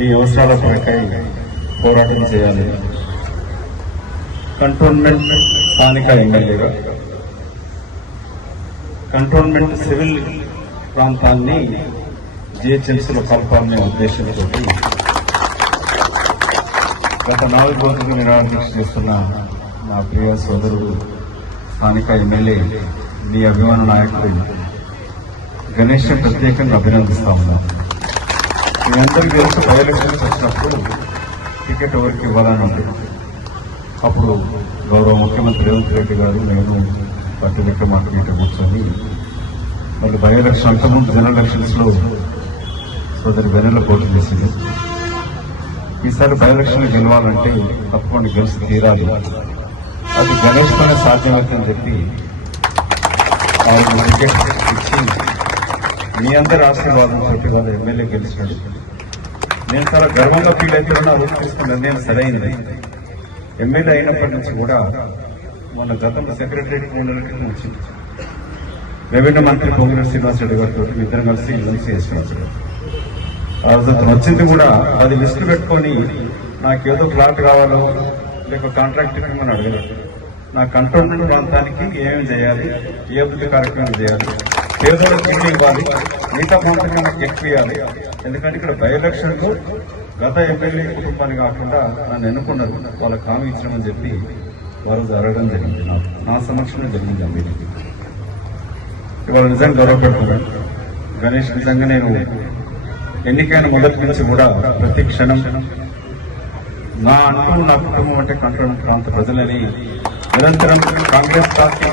మీ అవసరాల కొరకై పోరాటం చేయాలి. కంటోన్మెంట్ స్థానిక ఎమ్మెల్యేగా కంటోన్మెంట్ సివిల్ ప్రాంతాన్ని జిహెచ్ఎంసీలో కలపాలనే ఉద్దేశంతో గత 4 రోజులు నిరాదీక్ష చేస్తున్న నా ప్రియ సోదరుడు స్థానిక ఎమ్మెల్యే మీ అభిమాన నాయకుడు గణేష్ ప్రత్యేకంగా అభినందిస్తా ఉన్నాను. మీ అందరికీ తెలుసు, బై ఎలక్షన్స్ వచ్చినప్పుడు టికెట్ ఎవరికి ఇవ్వాలని ఉంటుంది. అప్పుడు గౌరవ ముఖ్యమంత్రి రేవంత్ రెడ్డి గారు నేను పట్టి లెక్క మాట కూర్చొని మళ్ళీ బై ఎలక్షన్ అంతకుముందు జనరల్ ఎలక్షన్స్లో సోదరి వెన్నెల పోటీ చేసింది. ఈసారి బై ఎలక్షన్ గెలవాలంటే తప్పకుండా గెలిచి తీరాలి, అది గణేష్తోనే సాధ్యమవుతుందని చెప్పి ఆయన టికెట్ ఇచ్చి మీ అందరి ఆశీర్వాదం చెప్పి వాళ్ళ ఎమ్మెల్యే గెలిచినాడు. నేను చాలా గర్వంగా ఫీల్ అవుతున్నా. ఊరు తీసుకున్న నిర్ణయం సరైనది. ఎమ్మెల్యే అయినప్పటి నుంచి కూడా మన గతంలో సెక్రటరీ 3 నెలల క్రితం వచ్చింది. రెవెన్యూ మంత్రి పొంగిరెడ్డి శ్రీనివాసరెడ్డి గారితో ఇద్దరం కలిసి లంచ్ చేసినారు. ఆ రోజు వచ్చింది కూడా 10 లిస్టులు పెట్టుకొని నాకేదో ప్లాట్ కావాలో లేక కాంట్రాక్ట్ ఇవ్వమని అడగలేదు. నా కంటోన్మెంట్ ప్రాంతానికి ఏమేమి చేయాలి, ఏ అభివృద్ధి కార్యక్రమం చేయాలి, పేదలకు ఏమి ఇవ్వాలి, మిగతా ప్రాంతంగా నాకు ఎక్కువ ఇవ్వాలి. ఎందుకంటే ఇక్కడ బై ఎలక్షన్లో గత ఎమ్మెల్యే కుటుంబాన్ని కాకుండా నన్ను ఎన్నుకున్నారు, వాళ్ళకి హామీ ఇచ్చామని చెప్పి వారు జరగడం జరిగింది. నా సమక్షంలో జరిగింది అమ్మాయికి. ఇవాళ నిజంగా గౌరవపెట్టుకున్నాను. గణేష్ నిజంగా నేను ఎన్నికైన మొదటి నుంచి కూడా ప్రతి క్షణం నా కుటుంబం అంటే కంటోన్మెంట్ ప్రాంత ప్రజలని నిరంతరం కాంగ్రెస్ పార్టీ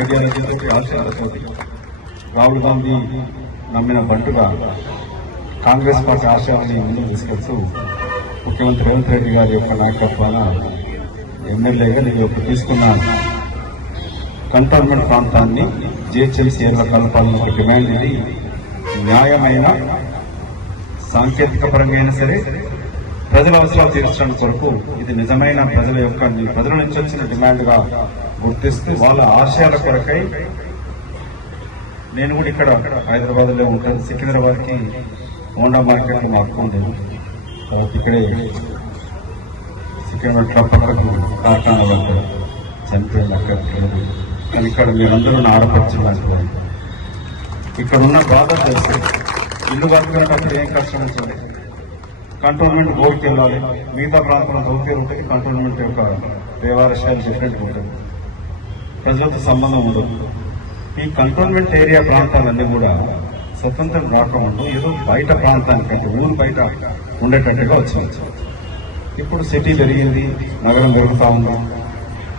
ఐడియాలజీతో ఆశయాలతో రాహుల్ గాంధీ నమ్మిన బంటుగా కాంగ్రెస్ పార్టీ ఆశయాలని ముందుకు తీసుకొస్తూ ముఖ్యమంత్రి రేవంత్ రెడ్డి గారి యొక్క నాయకత్వాన ఎమ్మెల్యేగా నేను తీసుకున్న కంటోన్మెంట్ ప్రాంతాన్ని జిహెచ్ఎంసీ ఏర్పాటు కలపాలన్న డిమాండ్ ఇది న్యాయమైన, సాంకేతిక పరంగా అయినా సరే ప్రజల అవసరాలు తీర్చడానికి కొరకు ఇది నిజమైన ప్రజల నుంచి వచ్చిన డిమాండ్ గా గుర్తిస్తూ వాళ్ళ ఆశయాల కొరకై నేను కూడా ఇక్కడ హైదరాబాద్ లో ఉంటాను. సికింద్రాబాద్కి హోండా మార్కెట్ మా అక్క ఉండేది. తర్వాత ఇక్కడే సికింద్రాబాద్ పక్కకు కార్ఖానా పడ్డ చనిపోయింది అక్కడ. కానీ ఇక్కడ మీరందరూ నా ఆడపడుచున్నారు. ఇక్కడ ఉన్న బాధ తెలిసి ఇల్లు కట్టుకునేటప్పుడు ఏం కష్టం ఉంటుంది. కంటోన్మెంట్ బోర్డుకి వెళ్ళాలి, మిగతా ప్రాంతంలో దౌత్యం ఉంటుంది. కంటోన్మెంట్ యొక్క వ్యవహార శైలి డిఫరెంట్గా ఉంటుంది, ప్రజలతో సంబంధం ఉండదు. ఈ కంటోన్మెంట్ ఏరియా ప్రాంతాలన్నీ కూడా స్వతంత్రం రాకుండా ఏదో బయట ప్రాంతానికంటే ఊరు బయట ఉండేటట్టుగా వచ్చింది. ఇప్పుడు సిటీ పెరిగింది, నగరం పెరుగుతూ ఉంది,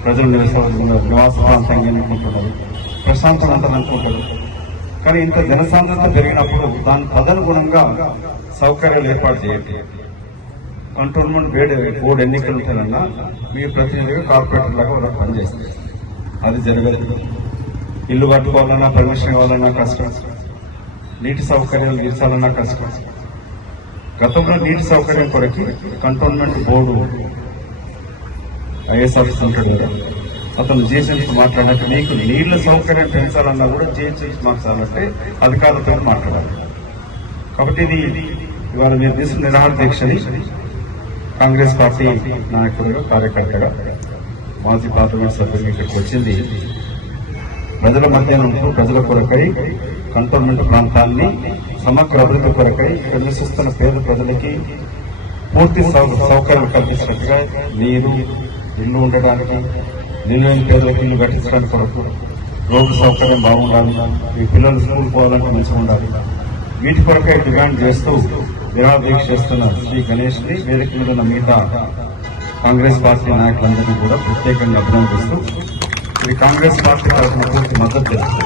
ప్రజలు నివాస ప్రాంతంగా ఎన్నుకుంటున్నారు, ప్రశాంతం అంతా అనుకుంటారు. కానీ ఇంత జనసాంద్రత పెరిగినప్పుడు దాని తదనుగుణంగా సౌకర్యాలు ఏర్పాటు చేయండి. కంటోన్మెంట్ బోర్డు ఎన్నికలు ఉంటుందన్నా మీ ప్రతినిధిగా కార్పొరేటర్ లాగా వాళ్ళకి పనిచేస్తుంది. అది జరగదు. ఇల్లు కట్టుకోవాలన్నా, పర్మిషన్ ఇవ్వాలన్నా కష్టం, నీటి సౌకర్యాలు తీర్చాలన్నా కష్టం. గతంలో నీటి సౌకర్యం కొరకి కంటోన్మెంట్ బోర్డు ఐఏఎస్ ఆఫీసర్ ఉంటాడు కదా, అతను జిహెచ్ఎంసీ మాట్లాడినట్టు మీకు నీళ్ల సౌకర్యం పెంచాలన్నా కూడా జిహెచ్ఎంసీ మాట్లాడాలంటే అధికారులతో మాట్లాడాలి. కాబట్టి ఇది ఇవాళ మీరు తీసుకున్న నిరాహార దీక్షని కాంగ్రెస్ పార్టీ నాయకులుగా, కార్యకర్తగా, మాజీ పార్లమెంట్ సభ్యులు ఇక్కడికి వచ్చింది ప్రజల మధ్య ఉంటూ ప్రజల కొరకై కంటోన్మెంట్ ప్రాంతాన్ని సమగ్ర అభివృద్ధి కొరకై నివసిస్తున్న పేద ప్రజలకి పూర్తి సౌకర్యాలు కల్పించినట్టుగా నీరు, ఇల్లు ఉండడానికి, నిలువైన పేదలకు ఇల్లు కట్టించడానికి కొరకు రోడ్డు సౌకర్యం బాగుండాలి, మీ పిల్లలు స్కూల్ పోవాలంటే మంచిగా ఉండాలి. వీటి కొరకై డిమాండ్ చేస్తూ నిరాహార దీక్ష చేస్తున్న శ్రీ గణేష్ ని వేదిక మీద ఉన్న మిగతా కాంగ్రెస్ పార్టీ నాయకులందరినీ కూడా ప్రత్యేకంగా అభినందిస్తూ ఇది కాంగ్రెస్ పార్టీ తరఫున పూర్తి మద్దతు చేస్తుంది.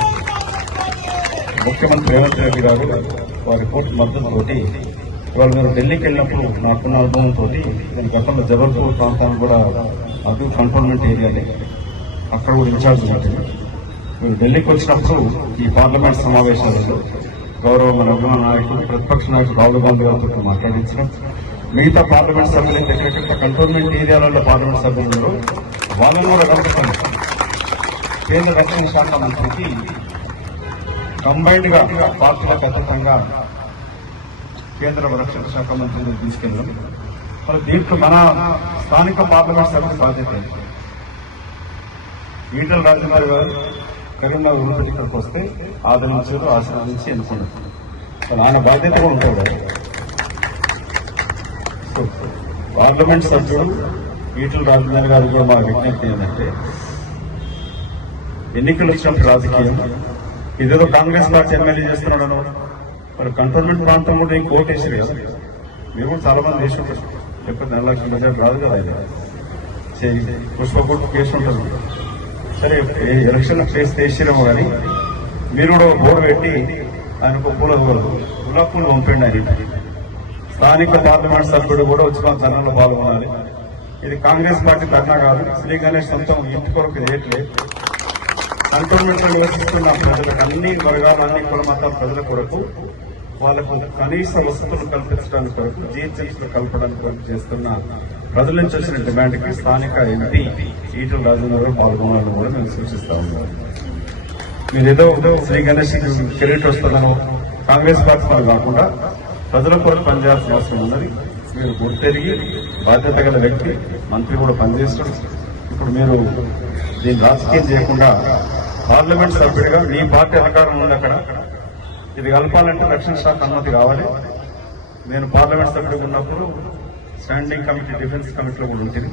ముఖ్యమంత్రి రేవంత్ రెడ్డి గారు వారి పూర్తి మద్దతుతోటి ఇవాళ మీరు ఢిల్లీకి వెళ్ళినప్పుడు నాకున్న అనుభవంతో నేను గతంలో జబల్పూర్ ప్రాంతాన్ని కూడా అది కంటోన్మెంట్ ఏరియాలే, అక్కడ కూడా ఇన్ఛార్జ్ ఉంటుంది. మీరు ఢిల్లీకి వచ్చినప్పుడు ఈ పార్లమెంట్ సమావేశాలలో గౌరవ మన అభిమాన నాయకులు ప్రతిపక్ష నాయకులు రాహుల్ గాంధీ గారితో మాట్లాడించడం, మిగతా పార్లమెంట్ సభ్యులు ఎక్కడెక్కడ కంటోన్మెంట్ ఏరియాలలో పార్లమెంట్ సభ్యులు వాళ్ళని కూడా కలుపుతాను. కేంద్ర రక్షణ శాఖ మంత్రికి కంబైన్డ్ గా పార్టీలకు అతీతంగా కేంద్ర రక్షణ శాఖ మంత్రిని తీసుకెళ్ళడం. మరి దీంట్లో మన స్థానిక పార్లమెంట్ సభ్యుల బాధ్యత ఈటల రాజేందర్ గారు కరీంనగర్ నుంచి ఇక్కడికి వస్తే ఆదరించారు, ఆశీర్వదించి ఎన్నుకున్నారు. మరి ఆయన బాధ్యత కూడా ఉంటాడు. పార్లమెంట్ సభ్యుడు ఈటల రాజేందర్ గారు కూడా మా విజ్ఞప్తి ఏంటంటే, ఎన్నికలు వచ్చినప్పుడు రాజకీయం ఇదేదో కాంగ్రెస్ పార్టీ ఎమ్మెల్యే చేస్తున్నాడు. మరి కంటోన్మెంట్ ప్రాంతం కూడా నీకు ఓటు వేసారు కదా, మీరు కూడా చాలా మంది వేసి ఉంటారు. లేకపోతే 4 లక్షల మెజార్టీ రాదు కదా. ఇది పుష్పకోట్ కేసు ఉంటుంది. సరే ఎలక్షన్ కేసు వేసిరేమో కానీ మీరు కూడా బోర్డు పెట్టి ఆయనకు గులాబ్ పూలు పంపండి. ఆయన స్థానిక పార్లమెంట్ సభ్యుడు కూడా వచ్చి మా ధర్నంలో పాల్గొనాలి. ఇది కాంగ్రెస్ పార్టీ ధర్నా కాదు. శ్రీ గణేష్ సొంతం ఇంటి కొరకు చేయట్లేదు. కంటోన్మెంట్ లో నివసిస్తున్న ప్రజలకు, అన్ని వర్గాలు, అన్ని కుల మతాల ప్రజల కొరకు, వాళ్ళకు కనీస వసతులు కల్పించడానికి కొరకు, జీహెచ్ఎంసీలు కలపడానికి కొరకు చేస్తున్న ప్రజల నుంచి వచ్చిన డిమాండ్కి స్థానిక ఎంపీ ఈటల రాజేందర్ పాల్గొనాలని కూడా మేము సూచిస్తా ఉన్నాం. మీరు ఏదో శ్రీ గణేష్ కెరీట్ వస్తుందనో కాంగ్రెస్ పార్టీ కాకుండా ప్రజల కొరకు పనిచేయాల్సిన అవసరం ఉన్నది. మీరు గుర్తెరిగి బాధ్యత గల వ్యక్తి, మంత్రి కూడా పనిచేస్తాడు. ఇప్పుడు మీరు దీన్ని రాజకీయం చేయకుండా పార్లమెంట్ సభ్యుడిగా మీ పార్టీ అధికారం ఉంది అక్కడ, ఇది కలపాలంటే రక్షణ శాఖ అనుమతి కావాలి. నేను పార్లమెంట్ సభ్యుడిగా ఉన్నప్పుడు స్టాండింగ్ కమిటీ, డిఫెన్స్ కమిటీలో కూడా ఉంటుంది.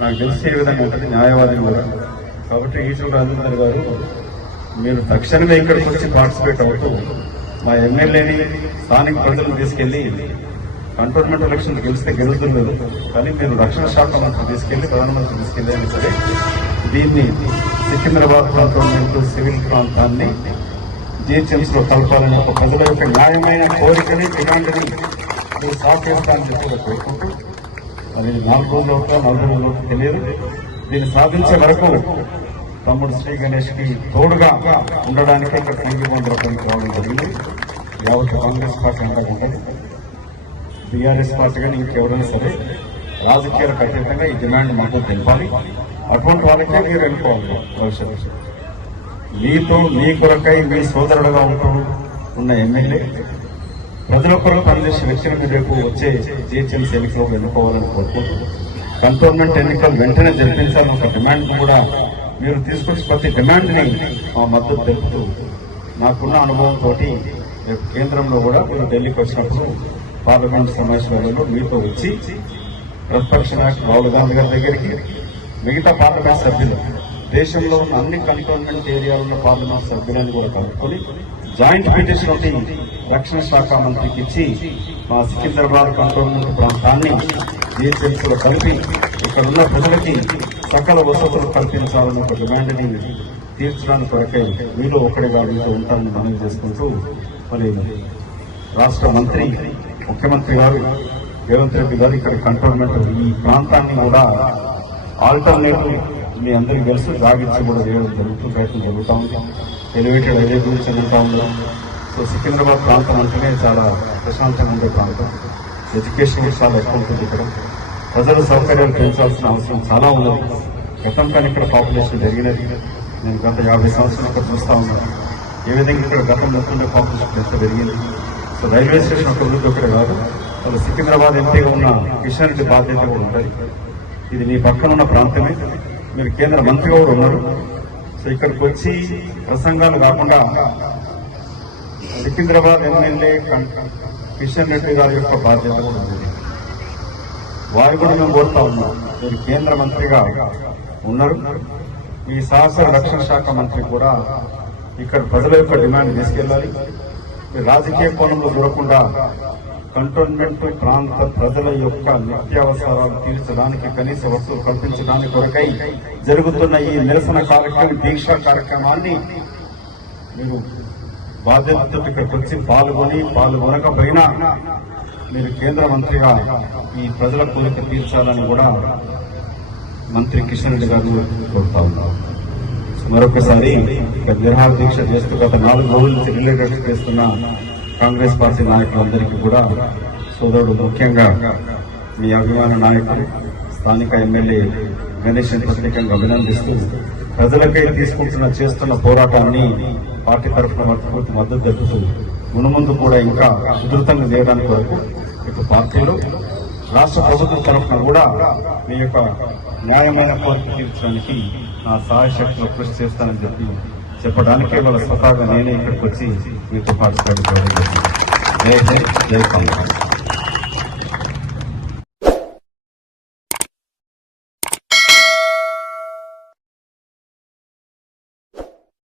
నాకు తెలిసే విధంగా ఉంటుంది, న్యాయవాది కూడా. కాబట్టి ఈటల రాజేందర్ గారు మీరు తక్షణమే ఇక్కడికి వచ్చి పార్టిసిపేట్ అవుతూ మా ఎమ్మెల్యేని, స్థానిక ప్రజలను తీసుకెళ్లి కంటోన్మెంట్ ఎలక్షన్ గెలిస్తే గెలుతున్నారు, కానీ మీరు రక్షణ శాఖ మంత్రి తీసుకెళ్లి, ప్రధానమంత్రి తీసుకెళ్లి అయినా సరే దీన్ని సికింద్రాబాద్ కంటోన్మెంట్ సివిల్ ప్రాంతాన్ని జీహెచ్ఎంసీలో కలపాలని ఒక ప్రజల యొక్క న్యాయమైన కోరికని, డిమాండ్ని మీరు సాధిస్తానని చెప్పి కోరుకుంటూ, అది 4 రోజులు అవుతా 4 రోజులు అవుతా తెలియదు. దీన్ని సాధించే వరకు తమ్ముడు శ్రీ గణేష్ కి తోడుగా ఉండడానికి ఇక్కడ సంఘీభావం రూపాయలకు రావడం జరిగింది. యావత్ కాంగ్రెస్ పార్టీ అంతా ఉంటుంది, బీఆర్ఎస్ పార్టీ కానీ ఇంకెవరైనా సరే రాజకీయాలకు అతీతంగా ఈ డిమాండ్ మాకు తెలపాలి. అటువంటి వాళ్ళకే మీరు వెళ్ళిపోవాలి. భవిష్యత్తు మీతో, మీ కొరకై, మీ సోదరుడుగా ఉంటూ ఉన్న ఎమ్మెల్యే ప్రజల కొరకు పనిచేసే వ్యక్తులకు రేపు వచ్చే జీహెచ్ఎంసీ ఎన్నికల్లో వెళ్ళిపోవాలని కోరుకుంటూ, కంటోన్మెంట్ ఎన్నికలు వెంటనే జరిపించాలని ఒక డిమాండ్ కూడా మీరు తీసుకొచ్చి ప్రతి డిమాండ్ని మా మద్దతు తెలుపుతూ, నాకున్న అనుభవంతో రేపు కేంద్రంలో కూడా మీరు ఢిల్లీకి వచ్చినప్పుడు పార్లమెంట్ సమావేశాలలో మీతో వచ్చి ప్రతిపక్ష నాయకుడు రాహుల్ గాంధీ గారి దగ్గరికి, మిగతా పార్లమెంట్ సభ్యులు, దేశంలో ఉన్న అన్ని కంటోన్మెంట్ ఏరియాలో పార్లమెంట్ సభ్యులను కూడా కలుపుకొని జాయింట్ పిటిషన్ ఒకటి రక్షణ శాఖ మంత్రికి ఇచ్చి మా సికింద్రాబాద్ కంటోన్మెంట్ ప్రాంతాన్ని జీహెచ్ఎంసీలో కలిపి ఇక్కడ ఉన్న ప్రజలకి సకల వసతులు కల్పించాలని ఒక డిమాండ్ని తీర్చడానికి కొరకై మీలో ఒకటిగా మీతో ఉంటామని మనవి చేసుకుంటూ, మరి రాష్ట్ర మంత్రి, ముఖ్యమంత్రి గారు రేవంత్ రెడ్డి గారు ఇక్కడ కంటోన్మెంట్ ఈ ప్రాంతాన్ని కూడా ఆల్టర్నేటివ్ మీ అందరికీ తెలుసు జాగించి కూడా వేయడం జరుగుతూ ప్రయత్నం జరుగుతూ ఉంది. ఎలివేటెడ్ హైవే గురించి జరుగుతూ ఉంది. సో సికింద్రాబాద్ ప్రాంతం అంటేనే చాలా ప్రశాంతంగా ఉండే ప్రాంతం. ఎడ్యుకేషన్ చాలా ఎక్కువ ఉంటుంది. ఇక్కడ ప్రజల సౌకర్యాలు పెంచాల్సిన అవసరం చాలా ఉన్నది. గతం కానీ ఇక్కడ పాపులేషన్ పెరిగినది. నేను గత 50 సంవత్సరాలు ఇక్కడ చూస్తూ ఉన్నాను ఏ విధంగా ఇక్కడ గతం మొత్తం పాపులేషన్ ఎంత పెరిగింది. సో రైల్వే స్టేషన్ ఒక అభివృద్ధి ఒకటి కాదు, అసలు సికింద్రాబాద్ ఎంపీగా ఉన్న కిషన్ రెడ్డి బాధ్యత కూడా ఉంటుంది. ఇది మీ పక్కన ఉన్న ప్రాంతమే. మీరు కేంద్ర మంత్రిగా కూడా ఉన్నారు. సో ఇక్కడికి వచ్చి ప్రసంగాలు కాకుండా సికింద్రాబాద్ ఎమ్మెల్యే కిషన్ రెడ్డి గారి యొక్క బాధ్యత కూడా ఉంది. వారు కూడా మేము కోరుతా ఉన్నాం. మీరు కేంద్ర మంత్రిగా ఉన్నారు, ఈ సహస్ర రక్షణ శాఖ మంత్రి కూడా ఇక్కడ ప్రజల యొక్క డిమాండ్ తీసుకెళ్లాలి. రాజకీయ కోణంలో చూడకుండా కంటోన్మెంట్ ప్రాంత ప్రజల యొక్క నిత్యావసరాలు తీర్చడానికి, కనీస వసతులు కల్పించడానికి కొరకై జరుగుతున్న ఈ నిరసన కార్యక్రమం, దీక్షా కార్యక్రమాన్ని మీరు బాధ్యతతో ఇక్కడికి వచ్చి పాల్గొనకపోయినా మీరు కేంద్ర మంత్రిగా ఈ ప్రజల కోరిక తీర్చాలని కూడా మంత్రి కిషన్ రెడ్డి గారిని కోరుతా ఉన్నారు. మరొకసారి నిరహార దీక్ష చేస్తూ గత 4 రోజుల నుంచి రిలేటెడ్ చేస్తున్న కాంగ్రెస్ పార్టీ నాయకులందరికీ కూడా సోదరుడు, ముఖ్యంగా మీ అభిమాన నాయకులు స్థానిక ఎమ్మెల్యే గణేష్ ప్రత్యేకంగా అభినందిస్తూ, ప్రజలకై చేస్తున్న పోరాటాన్ని పార్టీ తరఫున పూర్తి మద్దతు తెలుపుతూ మునుముందు కూడా ఇంకా సుదృఢంగా చేయడానికి వరకు ఇటు పార్టీలు రాష్ట్ర ప్రభుత్వం తరఫున కూడా మీ యొక్క న్యాయమైన కోరిక తీర్చడానికి నా సహాయశక్తిలో కృషి చేస్తానని చెప్పడానికే వాళ్ళ స్వతహాగా నేనే ఇక్కడికి వచ్చి మీతో పాటు జై హింద్, జై కాంగ్రెస్.